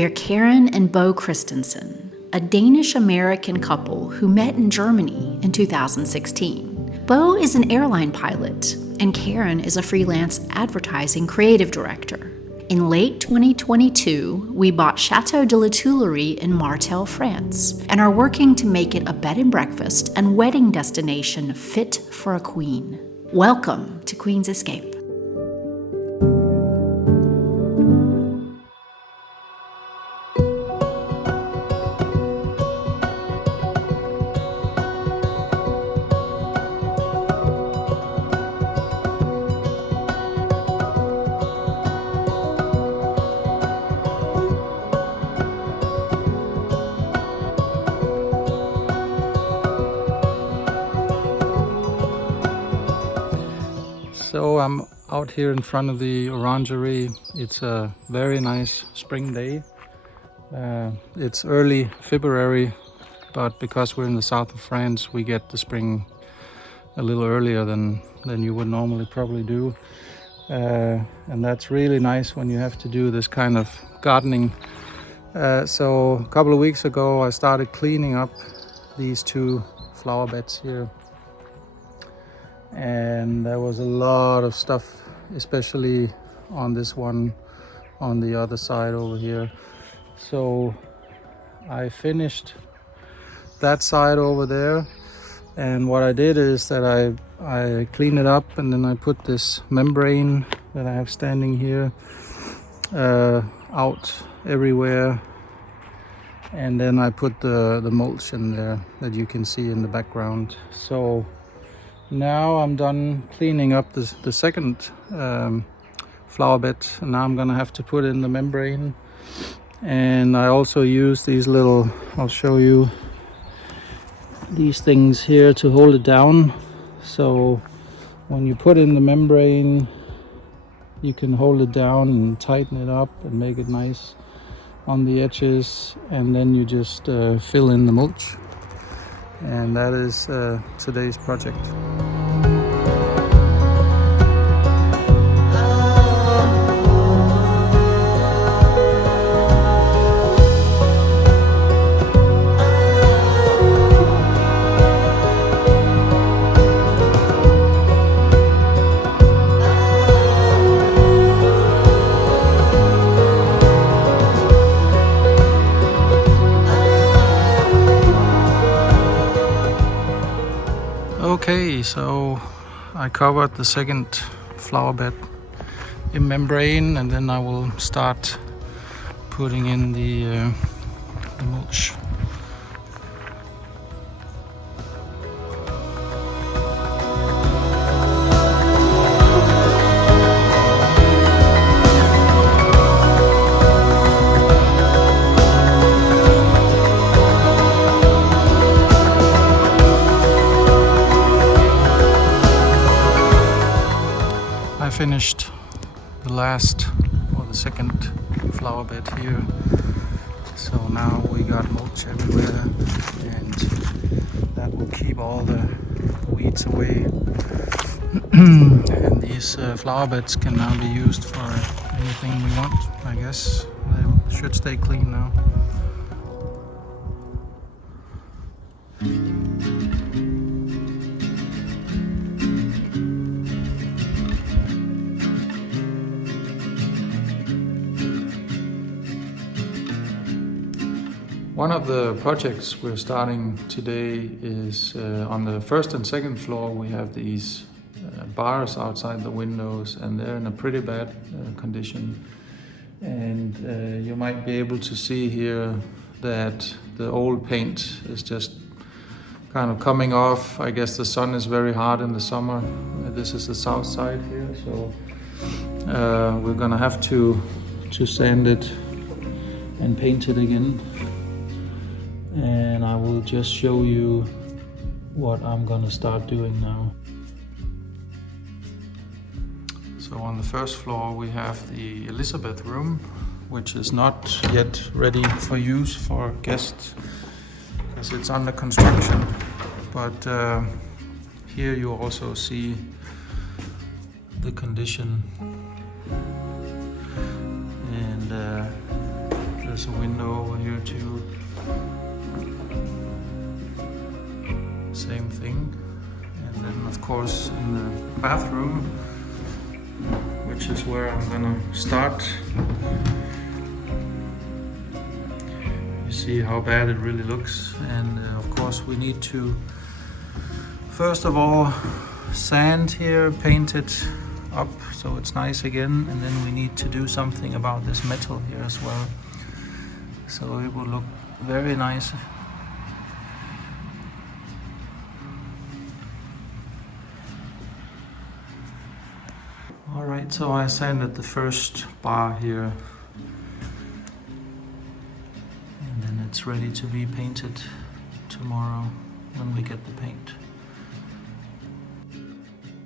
We're Karen and Bo Christensen, a Danish-American couple who met in Germany in 2016. Bo is an airline pilot, and Karen is a freelance advertising creative director. In late 2022, we bought Château de La Tuilerie in Martel, France, and are working to make it a bed and breakfast and wedding destination fit for a queen. Welcome to Queen's Escape. So I'm out here in front of the Orangery. It's a very nice spring day. It's early February, but because we're in the south of France, we get the spring a little earlier than you would normally probably do. And that's really nice when you have to do this kind of gardening. So a couple of weeks ago, I started cleaning up these two flower beds here. And there was a lot of stuff, especially on this one on the other side over here. So I finished that side over there, and what I did is that I cleaned it up, and then I put this membrane that I have standing here out everywhere, and then I put the mulch in there that you can see in the background. So now I'm done cleaning up the second flower bed, and now I'm gonna have to put in the membrane. And I also use these little, I'll show you, these things here to hold it down. So when you put in the membrane, you can hold it down and tighten it up and make it nice on the edges, and then you just fill in the mulch. And that is today's project. Okay, so I covered the second flower bed in membrane, and then I will start putting in the mulch. I finished the last or the second flower bed here, so now we got mulch everywhere, and that will keep all the weeds away. And these flower beds can now be used for anything we want, I guess. They should stay clean now. One of the projects we're starting today is on the first and second floor. We have these bars outside the windows, and they're in a pretty bad condition. And you might be able to see here that the old paint is just kind of coming off. I guess the sun is very hard in the summer. This is the south side here, so we're gonna have to sand it and paint it again. And I will just show you what I'm gonna start doing now. So on the first floor we have the Elizabeth room, which is not yet ready for use for guests because it's under construction. But here you also see the condition, and There's a window over here too. Same thing. And then of course in the bathroom, which is where I'm gonna start. You see how bad it really looks, and of course we need to first of all sand here, paint it up so it's nice again, and then we need to do something about this metal here as well, so it will look very nice. Alright, so I sanded the first bar here, and then it's ready to be painted tomorrow when we get the paint.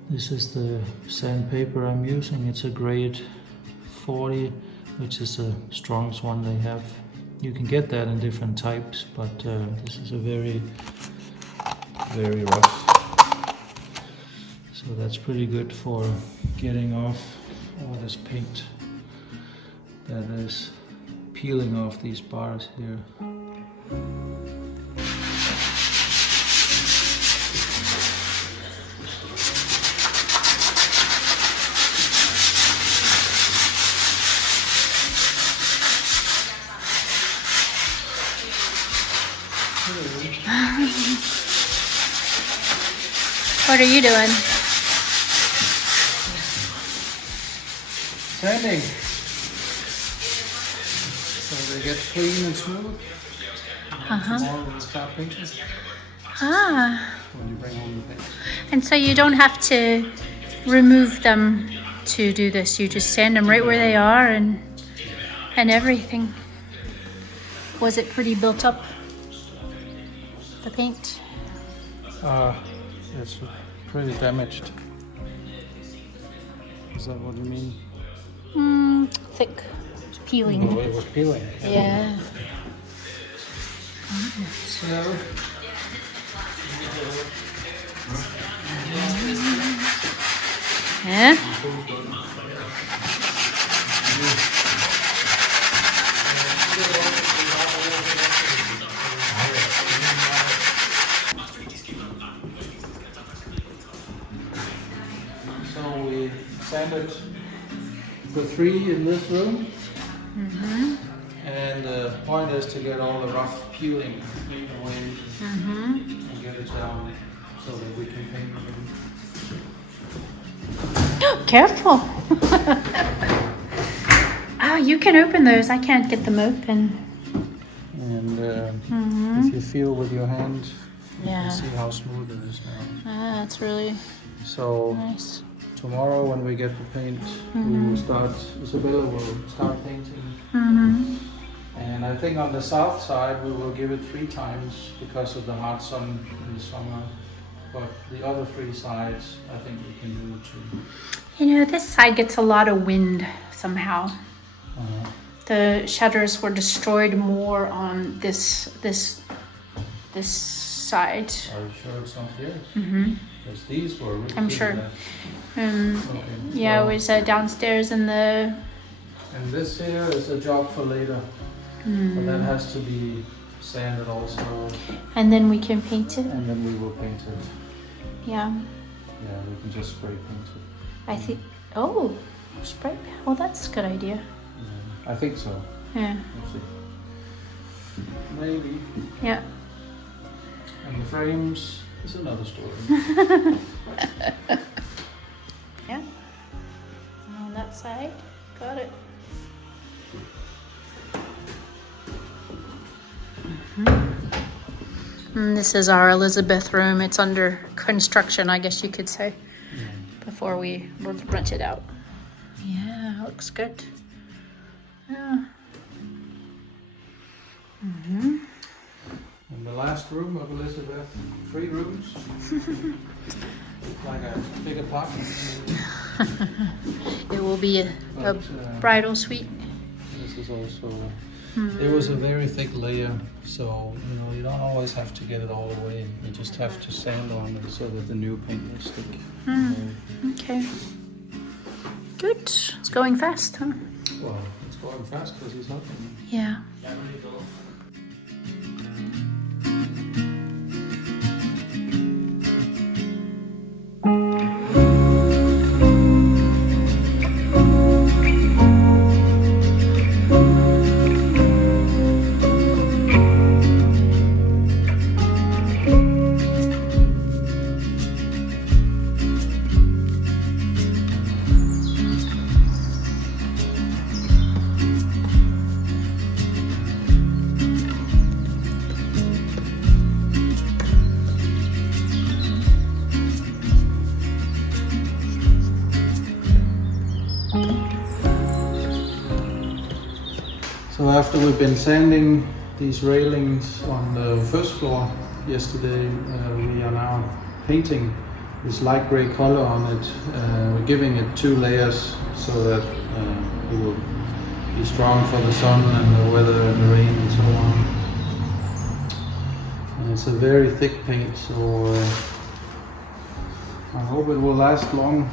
This is the sandpaper I'm using. It's a grade 40, which is the strongest one they have. You can get that in different types, but this is a very, very rough. So that's pretty good for getting off all this paint that is peeling off these bars here. What are you doing? Sanding, so they get clean and smooth. Tomorrow we'll start painting when you bring home the paint. And so you don't have to remove them to do this. You just sand them right where they are and everything. Was it pretty built up, the paint? It's pretty damaged. Is that what you mean? Thick. It's peeling. Oh, it was peeling. Yeah. So, Yeah. so we sanded the 3 in this room, and the point is to get all the rough peeling away and get it down so that we can paint it. Careful. Oh, you can open those. I can't get them open. And if you feel with your hand, you Yeah. can see how smooth it is now. Ah, that's really So nice. tomorrow when we get the paint, we will start, Isabella will start painting. And I think on the south side we will give it 3 times because of the hot sun in the summer. But the other 3 sides, I think we can do too. You know, this side gets a lot of wind somehow. The shutters were destroyed more on this side. Are you sure it's not here? Because these were really I'm good sure. at- Okay. Yeah, well, it was downstairs in the. And this here is a job for later. But that has to be sanded also, And then we can paint it. and then we will paint it. Yeah, Yeah, we can just spray paint it. I think. Oh, spray. Well, that's a good idea. Yeah, I think so. Yeah. We'll see. Maybe. Yeah. And the frames is another story. Yeah. On that side, got it. This is our Elizabeth room. It's under construction, I guess you could say, before we rent it out. Yeah, looks good. Yeah. And the last room of Elizabeth, 3 rooms. Like a big apartment. It will be a But, bridal suite. This is also, it was a very thick layer, so you don't always have to get it all away. You just have to sand on it so that the new paint will stick. Okay. Good. It's going fast, huh? Well, it's going fast because he's helping me. Yeah. after we've been sanding these railings on the first floor yesterday, we are now painting this light gray color on it. We're giving it 2 layers so that it will be strong for the sun and the weather and the rain and so on. And it's a very thick paint, so I hope it will last long.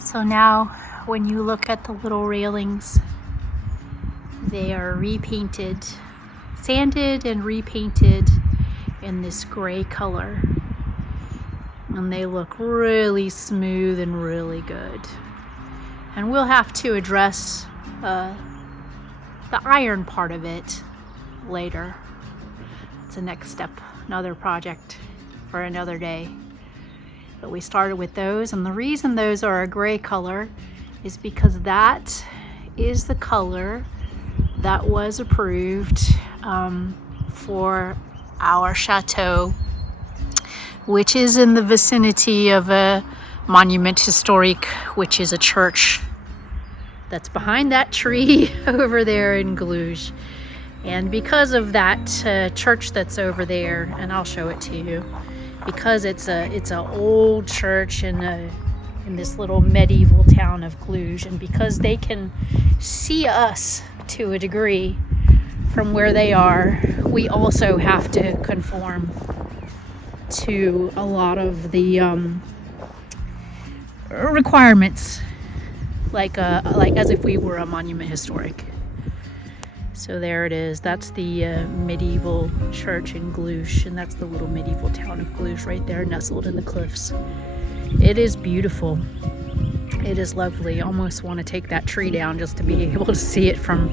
So now when you look at the little railings, they are repainted, sanded and repainted in this gray color. And they look really smooth and really good. And we'll have to address the iron part of it later. It's the next step, another project for another day. But we started with those, and the reason those are a gray color is because that is the color that was approved for our chateau, which is in the vicinity of a monument historique, which is a church that's behind that tree over there in Cluj. And because of that church that's over there, and I'll show it to you, because it's a old church in this little medieval town of Cluj, and because they can see us to a degree from where they are, we also have to conform to a lot of the requirements, like as if we were a monument historique. So there it is. That's the medieval church in Cluj, and that's the little medieval town of Cluj right there, nestled in the cliffs. It is beautiful. It is lovely. Almost want to take that tree down just to be able to see it from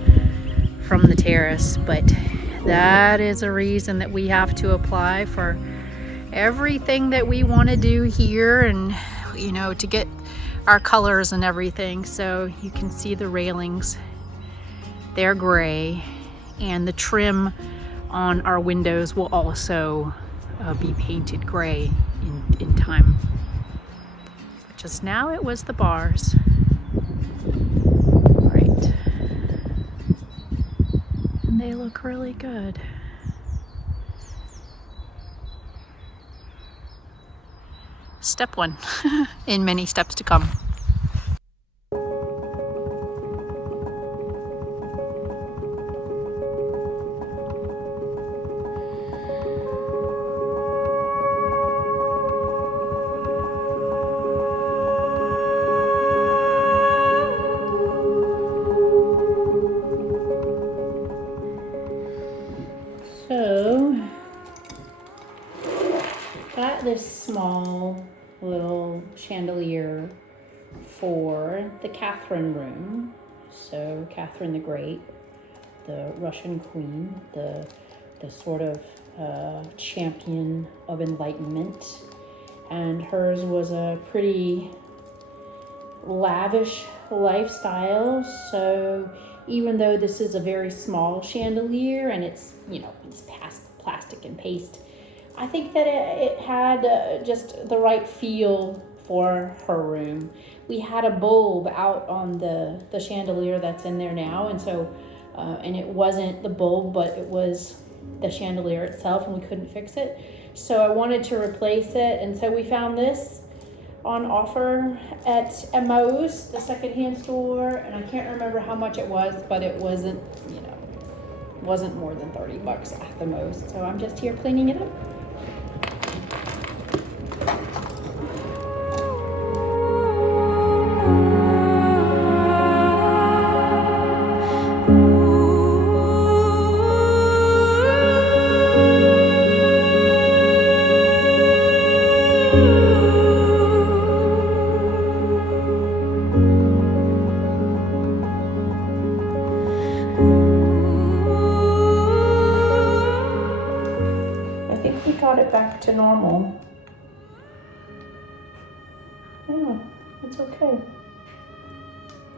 the terrace, but that is a reason that we have to apply for everything that we want to do here, and you know, to get our colors and everything. So you can see the railings. They're gray, and the trim on our windows will also be painted gray in time. Just now it was the bars. Right. And they look really good. Step 1 in many steps to come. So, got this small little chandelier for the Catherine room. So Catherine the Great, the Russian queen, the sort of champion of enlightenment. And hers was a pretty lavish lifestyle. So even though this is a very small chandelier and it's, you know, it's past plastic and paste, I think that it had just the right feel for her room. We had a bulb out on the chandelier that's in there now, and so and it wasn't the bulb, but it was the chandelier itself, and we couldn't fix it. So I wanted to replace it, and so we found this on offer at Emmaus, the secondhand store, and I can't remember how much it was, but it wasn't, you know, wasn't more than $30 at the most. So I'm just here cleaning it up. Back to normal. Yeah, it's okay.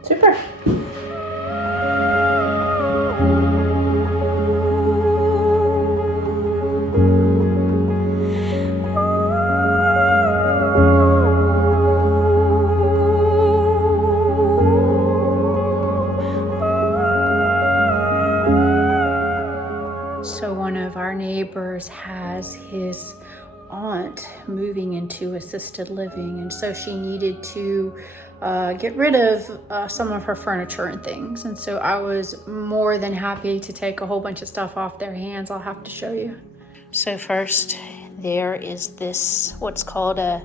Super. So one of our neighbors has his aunt moving into assisted living, and so she needed to get rid of some of her furniture and things, and so I was more than happy to take a whole bunch of stuff off their hands. I'll have to show you. So first there is this, what's called a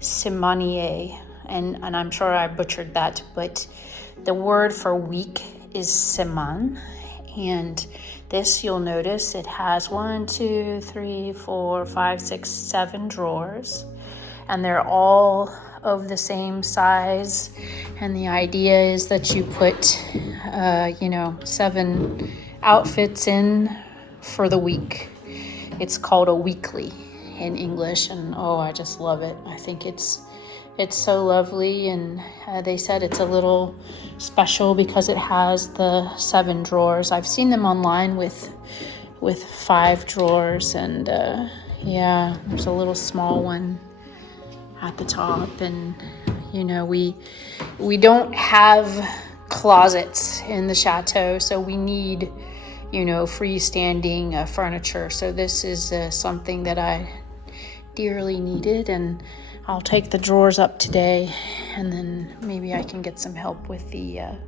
simonier, and I'm sure I butchered that, but the word for week is siman. And this, you'll notice, it has 1, 2, 3, 4, 5, 6, 7 drawers, and they're all of the same size. And the idea is that you put, 7 outfits in for the week. It's called a weekly in English, and oh, I just love it. I think it's so lovely, and they said it's a little special because it has the 7 drawers. I've seen them online with 5 drawers, and yeah, there's a little small one at the top. And you know, we don't have closets in the chateau, so we need, you know, freestanding furniture. So this is something that I dearly needed, and I'll take the drawers up today, and then maybe I can get some help with the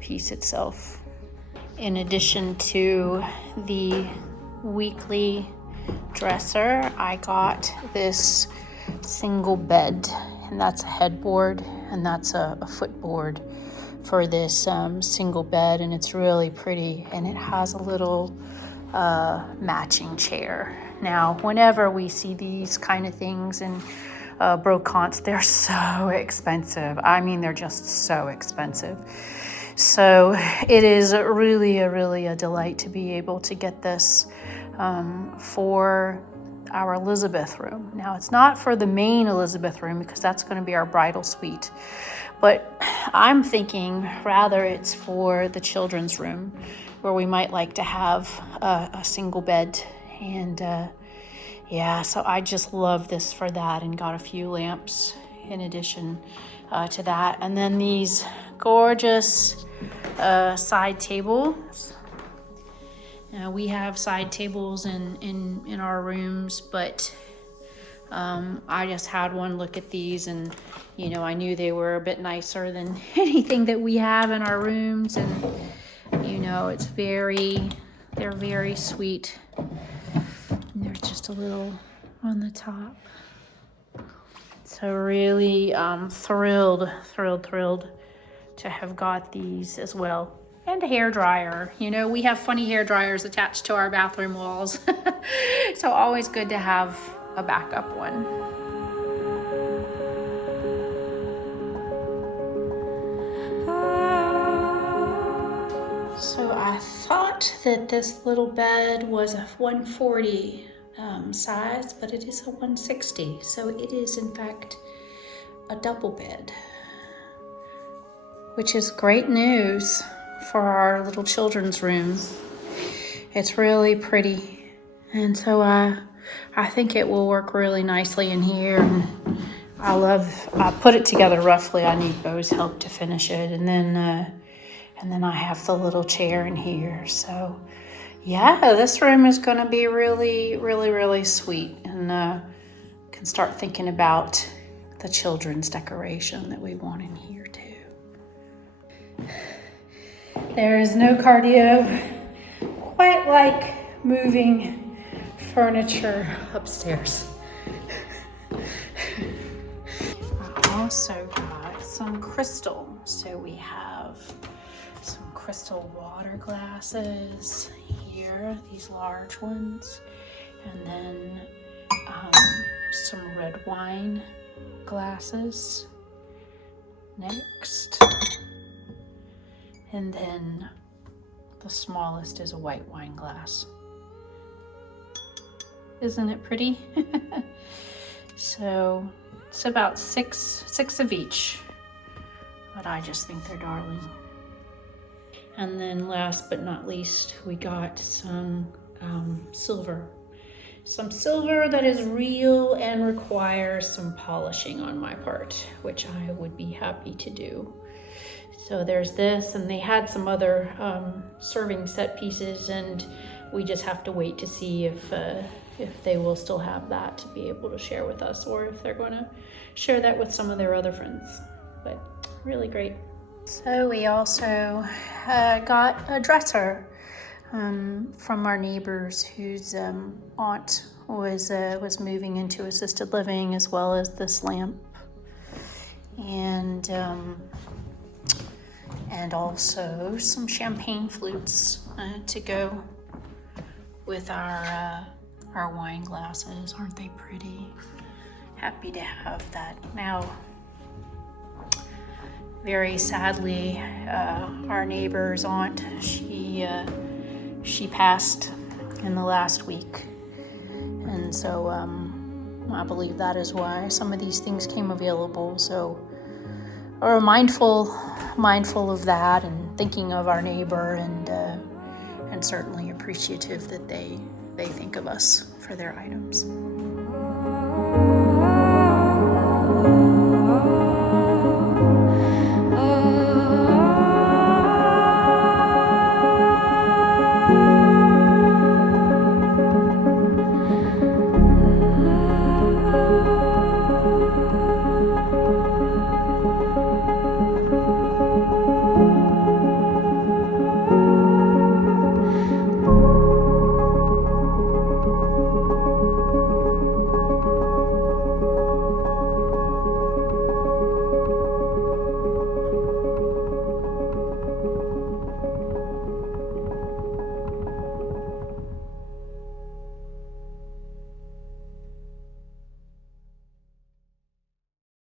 piece itself. In addition to the weekly dresser, I got this single bed, and that's a headboard, and that's a footboard for this single bed, and it's really pretty, and it has a little matching chair. Now, whenever we see these kind of things in brocantes, they're so expensive. I mean, they're just so expensive. So it is really a delight to be able to get this for our Elizabeth room. Now, it's not for the main Elizabeth room because that's going to be our bridal suite, but I'm thinking rather it's for the children's room, where we might like to have a single bed. And yeah, so I just love this for that, and got a few lamps in addition to that. And then these gorgeous side tables. We have side tables in our rooms, but I just had one look at these, and you know, I knew they were a bit nicer than anything that we have in our rooms, and you know, they're very sweet. And they're just a little on the top. So really thrilled to have got these as well. And a hair dryer. You know, we have funny hair dryers attached to our bathroom walls. So always good to have a backup one. So I thought that this little bed was a 140 size, but it is a 160. So it is in fact a double bed, which is great news for our little children's room. It's really pretty. And so I think it will work really nicely in here. And I put it together roughly. I need Beau's help to finish it. And then I have the little chair in here. So yeah, this room is gonna be really, really, really sweet. And can start thinking about the children's decoration that we want in here too. There is no cardio quite like moving furniture upstairs. I also got some crystal. So we have some crystal water glasses here, these large ones, and then some red wine glasses next. And then the smallest is a white wine glass. Isn't it pretty? So it's about six of each, but I just think they're darling. And then last but not least, we got some silver. Some silver that is real and requires some polishing on my part, which I would be happy to do. So there's this, and they had some other serving set pieces, and we just have to wait to see if they will still have that to be able to share with us, or if they're going to share that with some of their other friends. But really great. So we also got a dresser from our neighbors whose aunt was moving into assisted living, as well as this lamp, and also some champagne flutes to go with our wine glasses. Aren't they pretty? Happy to have that. Now, very sadly, our neighbor's aunt, she passed in the last week, and so I believe that is why some of these things came available. So we're mindful of that, and thinking of our neighbor, and certainly appreciative that they think of us for their items.